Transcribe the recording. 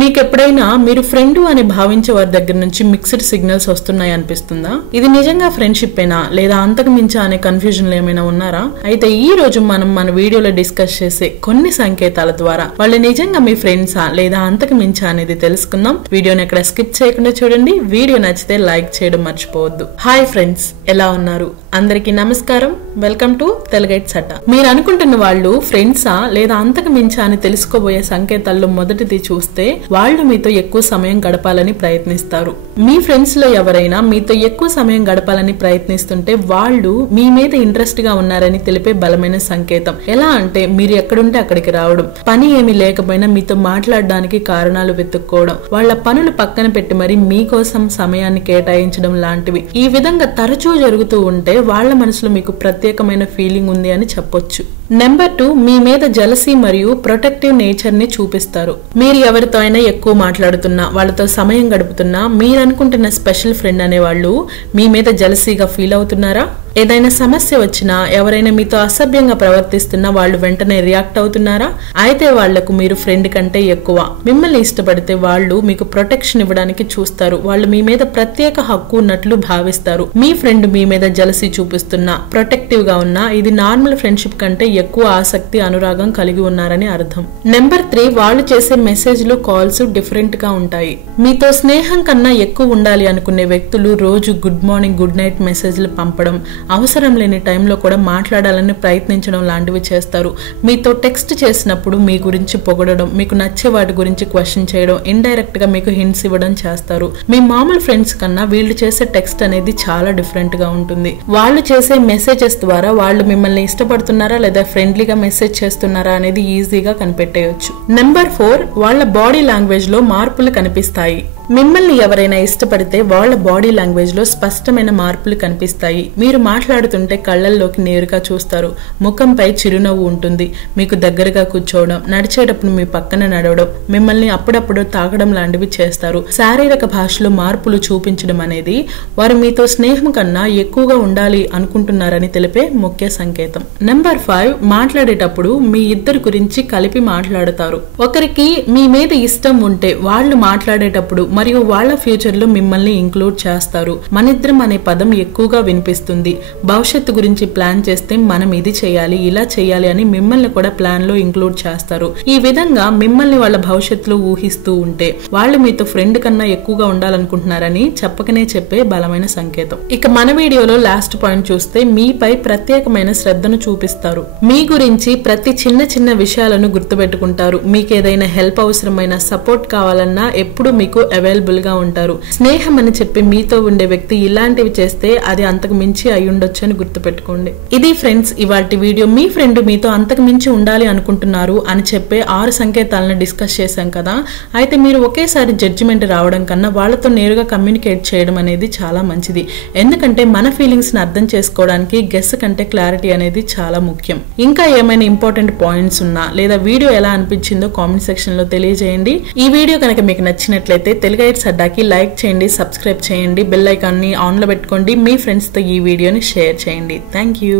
మీకు ఎప్పుడైనా మీరు ఫ్రెండ్ అని భావించే వారి దగ్గర నుంచి మిక్స్డ్ సిగ్నల్స్ వస్తున్నాయి అనిపిస్తుందా? ఇది నిజంగా ఫ్రెండ్షిప్ ఏనా లేదా అంతకు మించా అనే కన్ఫ్యూజన్ లో ఏమైనా ఉన్నారా? అయితే ఈ రోజు మనం మన వీడియోలో డిస్కస్ చేసే కొన్ని సంకేతాల ద్వారా వాళ్ళు నిజంగా మీ ఫ్రెండ్సా లేదా అంతకు మించా అనేది తెలుసుకుందాం. వీడియోని ఎక్కడ స్కిప్ చేయకుండా చూడండి. వీడియో నచ్చితే లైక్ చేయడం మర్చిపోవద్దు. హాయ్ ఫ్రెండ్స్, ఎలా ఉన్నారు? అందరికీ నమస్కారం. వెల్కమ్ టు తెలుగైట్ సట. మీరు అనుకుంటున్న వాళ్ళు ఫ్రెండ్సా లేదా అంతకు మించా అని తెలుసుకోబోయే సంకేతాల్లో మొదటిది చూస్తే వాళ్ళు మీతో ఎక్కువ సమయం గడపాలని ప్రయత్నిస్తారు. మీ ఫ్రెండ్స్ లో ఎవరైనా మీతో ఎక్కువ సమయం గడపాలని ప్రయత్నిస్తుంటే వాళ్ళు మీ మీద ఇంట్రెస్ట్ గా ఉన్నారని తెలిపే బలమైన సంకేతం. ఎలా అంటే మీరు ఎక్కడుంటే అక్కడికి రావడం, పని ఏమీ లేకపోయినా మీతో మాట్లాడడానికి కారణాలు వెతుక్కోవడం, వాళ్ళ పనులు పక్కన పెట్టి మరి మీకోసం సమయాన్ని కేటాయించడం లాంటివి. ఈ విధంగా తరచూ జరుగుతూ ఉంటే వాళ్ళ మనసులో మీకు ప్రత్యేకమైన ఫీలింగ్ ఉంది అని చెప్పొచ్చు. నెంబర్ 2, మీ మీద జలసీ మరియు ప్రొటెక్టివ్ నేచర్ ని చూపిస్తారు. మీరు ఎవరితో అయినా ఎక్కువ మాట్లాడుతున్నా, వాళ్ళతో సమయం గడుపుతున్నా, మీరు అనుకుంటున్న స్పెషల్ ఫ్రెండ్ అనే వాళ్ళు మీ మీద జలసీగా ఫీల్ అవుతున్నారా? ఏదైనా సమస్య వచ్చినా, ఎవరైనా మీతో అసభ్యంగా ప్రవర్తిస్తున్నా వాళ్ళు వెంటనే రియాక్ట్ అవుతున్నారా? అయితే వాళ్లకు మీరు ఫ్రెండ్ కంటే ఎక్కువ. మిమ్మల్ని ఇష్టపడితే వాళ్ళు మీకు ప్రొటెక్షన్ ఇవ్వడానికి చూస్తారు. వాళ్ళు మీ మీద ప్రత్యేక హక్కు ఉన్నట్లు భావిస్తారు. మీ ఫ్రెండ్ మీ మీద జలసీ చూపిస్తున్నా, ప్రొటెక్టివ్ గా ఉన్నా ఇది నార్మల్ ఫ్రెండ్షిప్ కంటే ఎక్కువ ఆసక్తి, అనురాగం కలిగి ఉన్నారని అర్థం. నెంబర్ 3, వాళ్ళు చేసే మెసేజ్లు, కాల్స్ డిఫరెంట్ గా ఉంటాయి. మీతో స్నేహం కన్నా ఎక్కువ ఉండాలి అనుకునే వ్యక్తులు రోజు గుడ్ మార్నింగ్, గుడ్ నైట్ మెసేజ్లు పంపడం, అవసరం లేని టైంలో కూడా మాట్లాడాలని ప్రయత్నించడం లాంటివి చేస్తారు. మీతో టెక్స్ట్ చేసినప్పుడు మీ గురించి పొగడడం, మీకు నచ్చే వాటి గురించి క్వశ్చన్ చేయడం, ఇండైరెక్ట్ గా మీకు హింట్స్ ఇవ్వడం చేస్తారు. మీ మామూలు ఫ్రెండ్స్ కన్నా వీళ్ళు చేసే టెక్స్ట్ అనేది చాలా డిఫరెంట్ గా ఉంటుంది. వాళ్ళు చేసే మెసేజెస్ ద్వారా వాళ్ళు మిమ్మల్ని ఇష్టపడుతున్నారా లేదా ఫ్రెండ్లీగా మెసేజ్ చేస్తున్నారా అనేది ఈజీగా కనిపెట్టేయొచ్చు. నెంబర్ 4, వాళ్ళ బాడీ లాంగ్వేజ్ లో మార్పులు కనిపిస్తాయి. మిమ్మల్ని ఎవరైనా ఇష్టపడితే వాళ్ళ బాడీ లాంగ్వేజ్ లో స్పష్టమైన మార్పులు కనిపిస్తాయి. మీరు మాట్లాడుతుంటే కళ్లల్లోకి నేరుగా చూస్తారు. ముఖంపై చిరునవ్వు ఉంటుంది. మీకు దగ్గరగా కూర్చోవడం, నడిచేటప్పుడు మీ పక్కన నడవడం, మిమ్మల్ని అప్పుడప్పుడు తాకడం లాంటివి చేస్తారు. శారీరక భాషలో మార్పులు చూపించడం అనేది వారు మీతో స్నేహం కన్నా ఎక్కువగా ఉండాలి అనుకుంటున్నారని తెలిపే ముఖ్య సంకేతం. నెంబర్ 5, మాట్లాడేటప్పుడు మీ ఇద్దరి గురించి కలిపి మాట్లాడతారు. ఒకరికి మీ మీద ఇష్టం ఉంటే వాళ్ళు మాట్లాడేటప్పుడు మరియు వాళ్ళ ఫ్యూచర్ లో మిమ్మల్ని ఇంక్లూడ్ చేస్తారు. మనిద్దరం అనే పదం ఎక్కువగా వినిపిస్తుంది. భవిష్యత్తు గురించి ప్లాన్ చేస్తే మనం ఇది చేయాలి, ఇలా చేయాలి అని మిమ్మల్ని కూడా ప్లాన్ లో ఇంక్లూడ్ చేస్తారు. ఈ విధంగా మిమ్మల్ని వాళ్ళ భవిష్యత్తులో ఊహిస్తూ ఉంటే వాళ్ళు మీతో ఫ్రెండ్ కన్నా ఎక్కువగా ఉండాలనుకుంటున్నారని చెప్పకనే చెప్పే బలమైన సంకేతం. ఇక మన వీడియోలో లాస్ట్ పాయింట్ చూస్తే మీపై ప్రత్యేకమైన శ్రద్ధను చూపిస్తారు. మీ గురించి ప్రతి చిన్న చిన్న విషయాలను గుర్తుపెట్టుకుంటారు. మీకు ఏదైనా హెల్ప్ అవసరమైన, సపోర్ట్ కావాలన్నా ఎప్పుడు మీకు అవైలబుల్ గా ఉంటారు. స్నేహం అని చెప్పి మీతో ఉండే వ్యక్తి ఇలాంటివి చేస్తే అది అంతకు మించి అయి ఉండొచ్చు అని గుర్తుపెట్టుకోండి. ఇది ఫ్రెండ్స్ ఇవాల్టి వీడియో. మీ ఫ్రెండ్ మీతో అంతకు మించి ఉండాలి అనుకుంటున్నారు అని చెప్పే 6 సంకేతాలను డిస్కస్ చేశాం కదా. అయితే మీరు ఒకేసారి జడ్జిమెంట్ రావడం కన్నా వాళ్ళతో నేరుగా కమ్యూనికేట్ చేయడం అనేది చాలా మంచిది. ఎందుకంటే మన ఫీలింగ్స్ ని అర్థం చేసుకోవడానికి గెస్ కంటే క్లారిటీ అనేది చాలా ముఖ్యం. ఇంకా ఏమైనా ఇంపార్టెంట్ పాయింట్స్ ఉన్నా లేదా వీడియో ఎలా అనిపించిందో కామెంట్ సెక్షన్ లో తెలియజేయండి. ఈ వీడియో కనుక మీకు నచ్చినట్లయితే తెలుగైట్ సడ్డాకి లైక్ చేయండి, సబ్స్క్రైబ్ చేయండి, బెల్ ఐకాన్ ని ఆన్ లో పెట్టుకోండి. మీ ఫ్రెండ్స్ తో ఈ వీడియోని షేర్ చేయండి. Thank you.